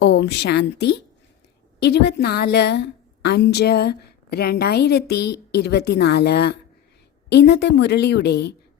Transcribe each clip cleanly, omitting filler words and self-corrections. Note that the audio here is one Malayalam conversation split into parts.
ഓം ശാന്തി. 24/5/2024 ഇന്നത്തെ മുരളിയുടെ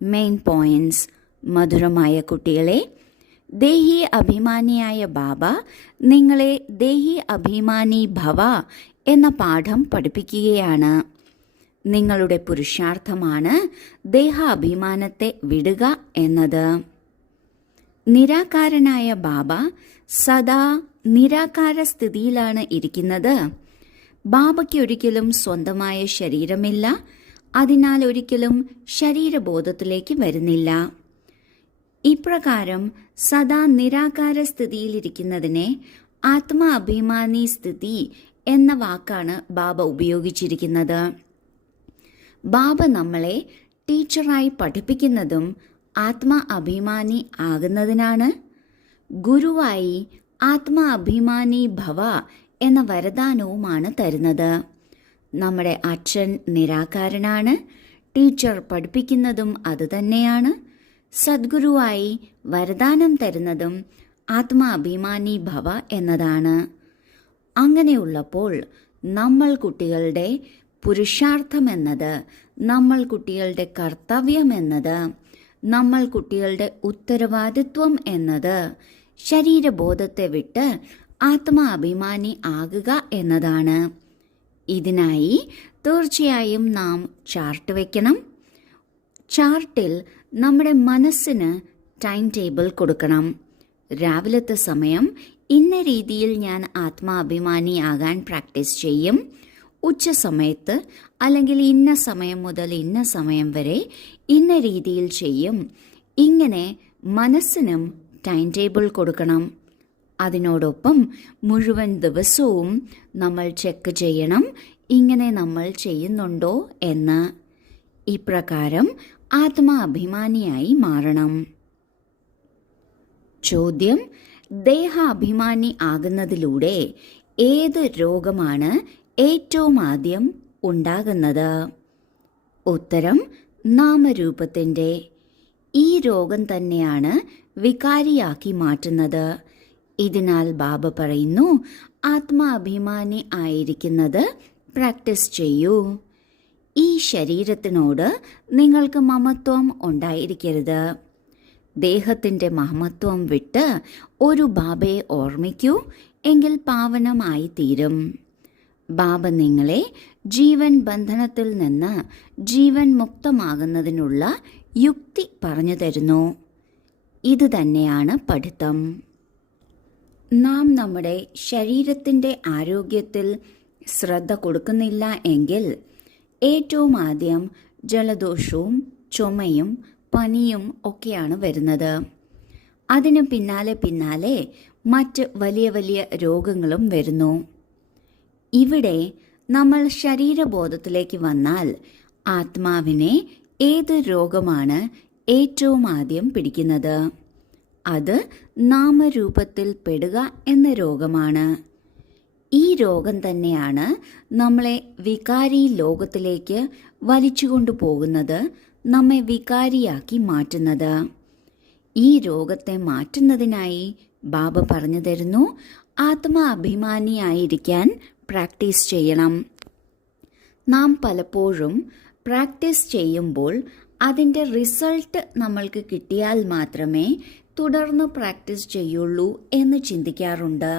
മെയിൻ പോയിന്റ്സ്. മധുരമായ കുട്ടികളെ, ദേഹി അഭിമാനിയായ ബാബ നിങ്ങളെ ദേഹി അഭിമാനി ഭവ എന്ന പാഠം പഠിപ്പിക്കുകയാണ്. നിങ്ങളുടെ പുരുഷാർത്ഥമാണ് ദേഹാഭിമാനത്തെ വിടുക എന്നത്. നിരാകാരനായ ബാബ സദാ നിരാകാര സ്ഥിതിയിലാണ് ഇരിക്കുന്നത്. ബാബയ്ക്ക് ഒരിക്കലും സ്വന്തമായ ശരീരമില്ല, അതിനാൽ ഒരിക്കലും ശരീരബോധത്തിലേക്ക് വരുന്നില്ല. ഇപ്രകാരം സദാ നിരാകാര സ്ഥിതിയിലിരിക്കുന്നതിനെ ആത്മാ അഭിമാനി സ്ഥിതി എന്ന വാക്കാണ് ബാബ ഉപയോഗിച്ചിരിക്കുന്നത്. ബാബ നമ്മളെ ടീച്ചറായി പഠിപ്പിക്കുന്നതും ആത്മാ അഭിമാനി ആകുന്നതിനാണ്. ഗുരുവായി ആത്മാ അഭിമാനി ഭവ എന്ന വരദാനവുമാണ് തരുന്നത്. നമ്മുടെ അച്ഛൻ നിരാകാരനാണ്, ടീച്ചർ പഠിപ്പിക്കുന്നതും അതുതന്നെയാണ്. സദ്ഗുരുവായി വരദാനം തരുന്നതും ആത്മാ അഭിമാനി ഭവ എന്നതാണ്. അങ്ങനെയുള്ളപ്പോൾ നമ്മൾ കുട്ടികളുടെ പുരുഷാർത്ഥമെന്നത്, നമ്മൾ കുട്ടികളുടെ കർത്തവ്യമെന്നത്, നമ്മൾ കുട്ടികളുടെ ഉത്തരവാദിത്വം എന്നത് ശരീരബോധത്തെ വിട്ട് ആത്മാ അഭിമാനി ആകുക എന്നതാണ്. ഇതിനായി തീർച്ചയായും നാം ചാർട്ട് വയ്ക്കണം. ചാർട്ടിൽ നമ്മുടെ മനസ്സിന് ടൈം ടേബിൾ കൊടുക്കണം. രാവിലത്തെ സമയം ഇന്ന രീതിയിൽ ഞാൻ ആത്മാ അഭിമാനി ആകാൻ പ്രാക്ടീസ് ചെയ്യും. ഉച്ച സമയത്ത് അല്ലെങ്കിൽ ഇന്ന സമയം മുതൽ ഇന്ന സമയം വരെ ഇന്ന രീതിയിൽ ചെയ്യും. ഇങ്ങനെ മനസ്സിനും ടൈം ടേബിൾ കൊടുക്കണം. അതിനോടൊപ്പം മുഴുവൻ ദിവസവും നമ്മൾ ചെക്ക് ചെയ്യണം, ഇങ്ങനെ നമ്മൾ ചെയ്യുന്നുണ്ടോ എന്ന്. ഇപ്രകാരം ആത്മാ അഭിമാനിയായി മാറണം. ചോദ്യം: ദേഹാഭിമാനി ആകുന്നതിലൂടെ ഏത് രോഗമാണ് ഏറ്റവും ആദ്യം ഉണ്ടാകുന്നത്? ഉത്തരം: നാമരൂപത്തിൻ്റെ. ഈ രോഗം തന്നെയാണ് വികാരിയാക്കി മാറ്റുന്നത്. ഇതിനാൽ ബാബ പറയുന്നു, ആത്മാഭിമാനി ആയിരിക്കുന്നത് പ്രാക്ടീസ് ചെയ്യൂ. ഈ ശരീരത്തിനോട് നിങ്ങൾക്ക് മമത്വം ഉണ്ടായിരിക്കരുത്. ദേഹത്തിൻ്റെ മഹത്വം വിട്ട് ഒരു ബാബയെ ഓർമ്മിക്കൂ, എങ്കിൽ പാവനമായി തീരും. ബാബ നിങ്ങളെ ജീവൻ ബന്ധനത്തിൽ നിന്ന് ജീവൻ മുക്തമാകുന്നതിനുള്ള യുക്തി പറഞ്ഞു തരുന്നു. ഇത് തന്നെയാണ് പഠിത്തം. നാം നമ്മുടെ ശരീരത്തിൻ്റെ ആരോഗ്യത്തിൽ ശ്രദ്ധ കൊടുക്കുന്നില്ല എങ്കിൽ ഏറ്റവും ആദ്യം ജലദോഷവും ചുമയും പനിയും ഒക്കെയാണ് വരുന്നത്. അതിന് പിന്നാലെ മറ്റ് വലിയ വലിയ രോഗങ്ങളും വരുന്നു. ഇവിടെ നമ്മൾ ശരീരബോധത്തിലേക്ക് വന്നാൽ ആത്മാവിനെ ഏത് രോഗമാണ് ഏറ്റവും ആദ്യം പിടിക്കുന്നത്? അത് നാമരൂപത്തിൽ പെടുക എന്ന രോഗമാണ്. ഈ രോഗം തന്നെയാണ് നമ്മളെ വികാരി ലോകത്തിലേക്ക് വലിച്ചുകൊണ്ടു പോകുന്നത്, നമ്മെ വികാരിയാക്കി മാറ്റുന്നത്. ഈ രോഗത്തെ മാറ്റുന്നതിനായി ബാബ പറഞ്ഞു തരുന്നു, ആത്മാ അഭിമാനിയായിരിക്കാൻ പ്രാക്ടീസ് ചെയ്യണം. നാം പലപ്പോഴും പ്രാക്ടീസ് ചെയ്യുമ്പോൾ അതിൻ്റെ റിസൾട്ട് നമ്മൾക്ക് കിട്ടിയാൽ മാത്രമേ തുടർന്ന് പ്രാക്ടീസ് ചെയ്യുള്ളൂ എന്ന് ചിന്തിക്കാറുണ്ട്.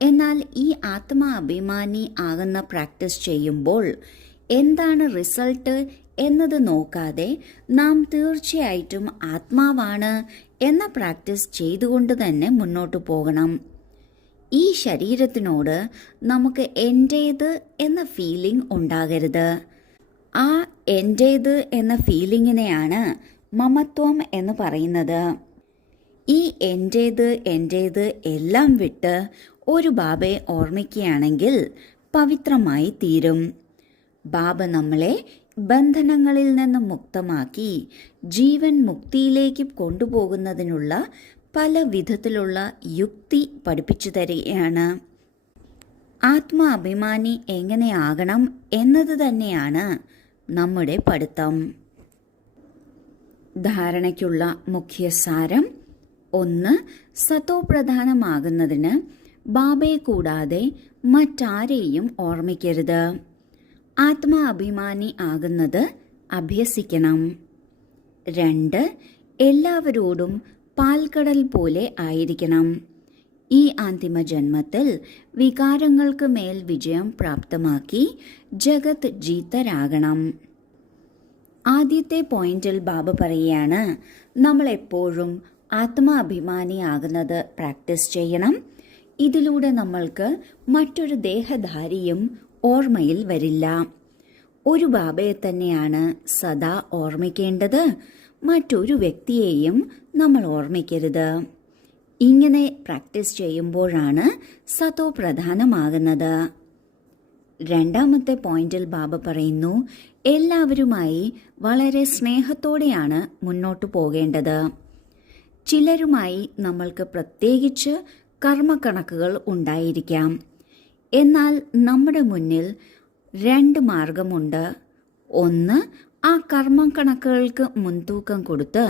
എന്നാൽ ഈ ആത്മാ അഭിമാനി ആകുന്ന പ്രാക്ടീസ് ചെയ്യുമ്പോൾ എന്താണ് റിസൾട്ട് എന്നത് നോക്കാതെ നാം തീർച്ചയായിട്ടും ആത്മാവാണ് എന്ന പ്രാക്ടീസ് ചെയ്തുകൊണ്ട് തന്നെ മുന്നോട്ട് പോകണം. ഈ ശരീരത്തിനോട് നമുക്ക് എൻ്റേത് എന്ന ഫീലിംഗ് ഉണ്ടാകരുത്. ആ എൻ്റേത് എന്ന ഫീലിങ്ങിനെയാണ് മമത്വം എന്ന് പറയുന്നത്. ഈ എൻ്റേത് എല്ലാം വിട്ട് ഒരു ബാബയെ ഓർമ്മിക്കുകയാണെങ്കിൽ പവിത്രമായി തീരും. ബാബ നമ്മളെ ബന്ധനങ്ങളിൽ നിന്ന് മുക്തമാക്കി ജീവൻ മുക്തിയിലേക്ക് കൊണ്ടുപോകുന്നതിനുള്ള പല വിധത്തിലുള്ള യുക്തി പഠിപ്പിച്ചു തരികയാണ്. ആത്മാ അഭിമാനി എങ്ങനെയാകണം എന്നത് തന്നെയാണ് നമ്മുടെ പഠിത്തം. ധാരണയ്ക്കുള്ള മുഖ്യ സാരം: 1. സതോപ്രധാനമാകുന്നതിന് ബാബയെ കൂടാതെ മറ്റാരെയും ഓർമ്മിക്കരുത്. ആത്മാഭിമാനി ആകുന്നത് അഭ്യസിക്കണം. 2. എല്ലാവരോടും പാൽക്കടൽ പോലെ ആയിരിക്കണം. ഈ അന്തിമ ജന്മത്തിൽ വികാരങ്ങൾക്ക് മേൽ വിജയം പ്രാപ്തമാക്കി ജഗത് ജീതരാകണം. ആദ്യത്തെ പോയിന്റിൽ ബാബ പറയുകയാണ്, നമ്മൾ എപ്പോഴും ആത്മാഭിമാനിയാകുന്നത് പ്രാക്ടീസ് ചെയ്യണം. ഇതിലൂടെ നമ്മൾക്ക് മറ്റൊരു ദേഹധാരിയും ഓർമ്മയിൽ വരില്ല. ഒരു ബാബയെ തന്നെയാണ് സദാ ഓർമ്മിക്കേണ്ടത്, മറ്റൊരു വ്യക്തിയെയും നമ്മൾ ഓർമ്മിക്കരുത്. ഇങ്ങനെ പ്രാക്ടീസ് ചെയ്യുമ്പോഴാണ് സതോ പ്രധാനമാകുന്നത്. രണ്ടാമത്തെ പോയിന്റിൽ ബാബ പറയുന്നു, എല്ലാവരുമായി വളരെ സ്നേഹത്തോടെയാണ് മുന്നോട്ടു പോകേണ്ടത്. ചിലരുമായി നമ്മൾക്ക് പ്രത്യേകിച്ച് കർമ്മക്കണക്കുകൾ ഉണ്ടായിരിക്കാം. എന്നാൽ നമ്മുടെ മുന്നിൽ 2 മാർഗമുണ്ട്. ഒന്ന്, ആ കർമ്മക്കണക്കുകൾക്ക് മുൻതൂക്കം കൊടുത്ത്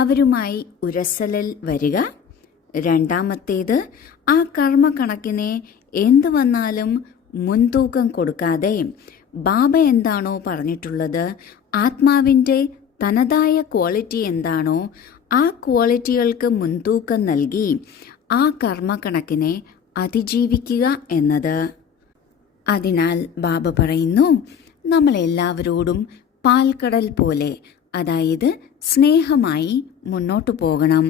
അവരുമായി ഉരസലിൽ വരിക. രണ്ടാമത്തേത്, ആ കർമ്മക്കണക്കിനെ എന്ത് വന്നാലും മുൻതൂക്കം കൊടുക്കാതെ ബാബ എന്താണോ പറഞ്ഞിട്ടുള്ളത്, ആത്മാവിൻ്റെ തനതായ ക്വാളിറ്റി എന്താണോ ആ ക്വാളിറ്റികൾക്ക് മുൻതൂക്കം നൽകി ആ കർമ്മക്കണക്കിനെ അതിജീവിക്കുക എന്നത്. അതിനാൽ ബാബ പറയുന്നു, നമ്മളെല്ലാവരോടും പാൽക്കടൽ പോലെ, അതായത് സ്നേഹമായി മുന്നോട്ടു പോകണം.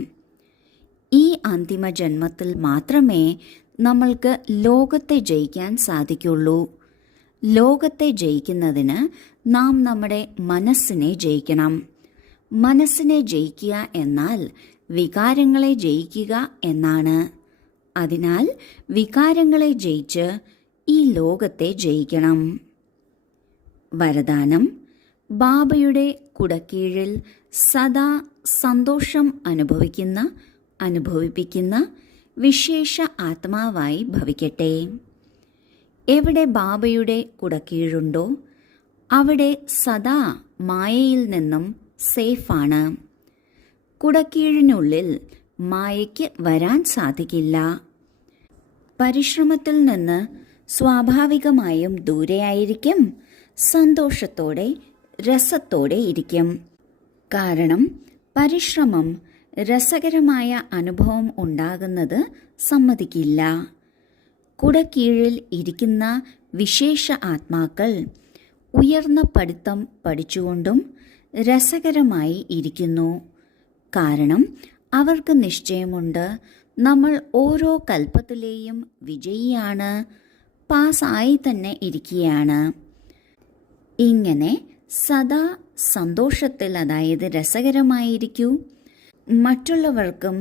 ഈ അന്തിമ ജന്മത്തിൽ മാത്രമേ നമ്മൾക്ക് ലോകത്തെ ജയിക്കാൻ സാധിക്കുള്ളൂ. ലോകത്തെ ജയിക്കുന്നതിന് നാം നമ്മുടെ മനസ്സിനെ ജയിക്കണം. മനസ്സിനെ ജയിക്കുക എന്നാൽ വികാരങ്ങളെ ജയിക്കുക എന്നാണ്. അതിനാൽ വികാരങ്ങളെ ജയിച്ച് ഈ ലോകത്തെ ജയിക്കണം. വരദാനം: ബാബയുടെ കുടക്കീഴിൽ സദാ സന്തോഷം അനുഭവിപ്പിക്കുന്ന വിശേഷ ആത്മാവായി ഭവിക്കട്ടെ. എവിടെ ബാബയുടെ കുടക്കീഴുണ്ടോ അവിടെ സദാ മായയിൽ നിന്നും സേഫാണ്. കുടക്കീഴിനുള്ളിൽ മായയ്ക്ക് വരാൻ സാധിക്കില്ല. പരിശ്രമത്തിൽ നിന്ന് സ്വാഭാവികമായും ദൂരെയായിരിക്കും. സന്തോഷത്തോടെ രസത്തോടെ ഇരിക്കും. കാരണം പരിശ്രമം രസകരമായ അനുഭവം ഉണ്ടാകുന്നത് സമ്മതിക്കില്ല. കുടക്കീഴിൽ ഇരിക്കുന്ന വിശേഷ ആത്മാക്കൾ ഉയർന്ന പഠിത്തം പഠിച്ചുകൊണ്ടും രസകരമായി ഇരിക്കുന്നു. കാരണം അവർക്ക് നിശ്ചയമുണ്ട്, നമ്മൾ ഓരോ കൽപ്പത്തിലെയും വിജയിയാണ്, പാസ്സായി തന്നെ ഇരിക്കുകയാണ്. ഇങ്ങനെ സദാ സന്തോഷത്തിൽ, അതായത് രസകരമായിരിക്കൂ. മറ്റുള്ളവർക്കും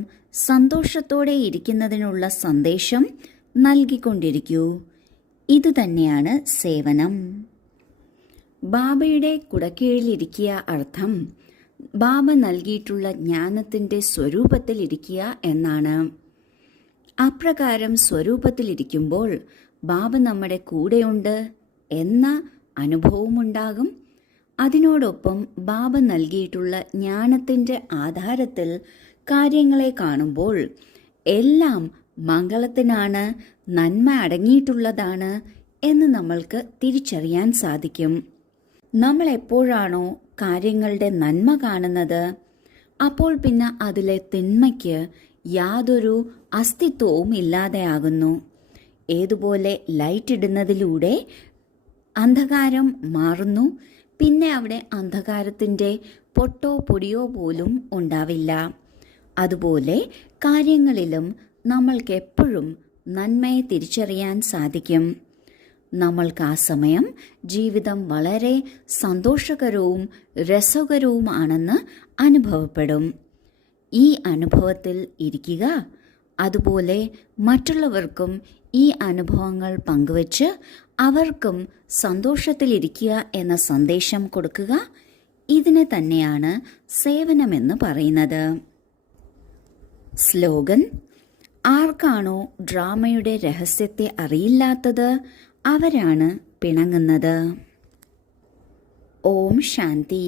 സന്തോഷത്തോടെ ഇരിക്കുന്നതിനുള്ള സന്ദേശം നൽകിക്കൊണ്ടിരിക്കൂ. ഇതുതന്നെയാണ് സേവനം. ബാബയുടെ കുടക്കീഴിലിരിക്കുക അർത്ഥം ബാബ നൽകിയിട്ടുള്ള ജ്ഞാനത്തിൻ്റെ സ്വരൂപത്തിലിരിക്കുക എന്നാണ്. അപ്രകാരം സ്വരൂപത്തിലിരിക്കുമ്പോൾ ബാബ നമ്മുടെ കൂടെയുണ്ട് എന്ന അനുഭവമുണ്ടാകും. അതിനോടൊപ്പം ബാബ നൽകിയിട്ടുള്ള ജ്ഞാനത്തിൻ്റെ ആധാരത്തിൽ കാര്യങ്ങളെ കാണുമ്പോൾ എല്ലാം മംഗളത്തിനാണ്, നന്മ അടങ്ങിയിട്ടുള്ളതാണ് എന്ന് നമ്മൾക്ക് തിരിച്ചറിയാൻ സാധിക്കും. നമ്മൾ എപ്പോഴാണോ കാര്യങ്ങളുടെ നന്മ കാണുന്നത്, അപ്പോൾ പിന്നെ അതിലെ തിന്മയ്ക്ക് യാതൊരു അസ്തിത്വവും ഇല്ലാതെയാകുന്നു. ഏതുപോലെ ലൈറ്റ് ഇടുന്നതിലൂടെ അന്ധകാരം മാറുന്നു, പിന്നെ അവിടെ അന്ധകാരത്തിൻ്റെ പൊട്ടോ പൊടിയോ പോലും ഉണ്ടാവില്ല. അതുപോലെ കാര്യങ്ങളിലും നമ്മൾക്ക് എപ്പോഴും നന്മയെ തിരിച്ചറിയാൻ സാധിക്കും. നമ്മൾക്ക് ആ സമയം ജീവിതം വളരെ സന്തോഷകരവും രസകരവുമാണെന്ന് അനുഭവപ്പെടും. ഈ അനുഭവത്തിൽ ഇരിക്കുക. അതുപോലെ മറ്റുള്ളവർക്കും ഈ അനുഭവങ്ങൾ പങ്കുവച്ച് അവർക്കും സന്തോഷത്തിലിരിക്കുക എന്ന സന്ദേശം കൊടുക്കുക. ഇതിനെ തന്നെയാണ് സേവനമെന്ന് പറയുന്നത്. സ്ലോഗൻ: ആർക്കാണോ ഡ്രാമയുടെ രഹസ്യത്തെ അറിയില്ലാത്തത് അവരാണ് പിണങ്ങുന്നത്. ഓം ശാന്തി.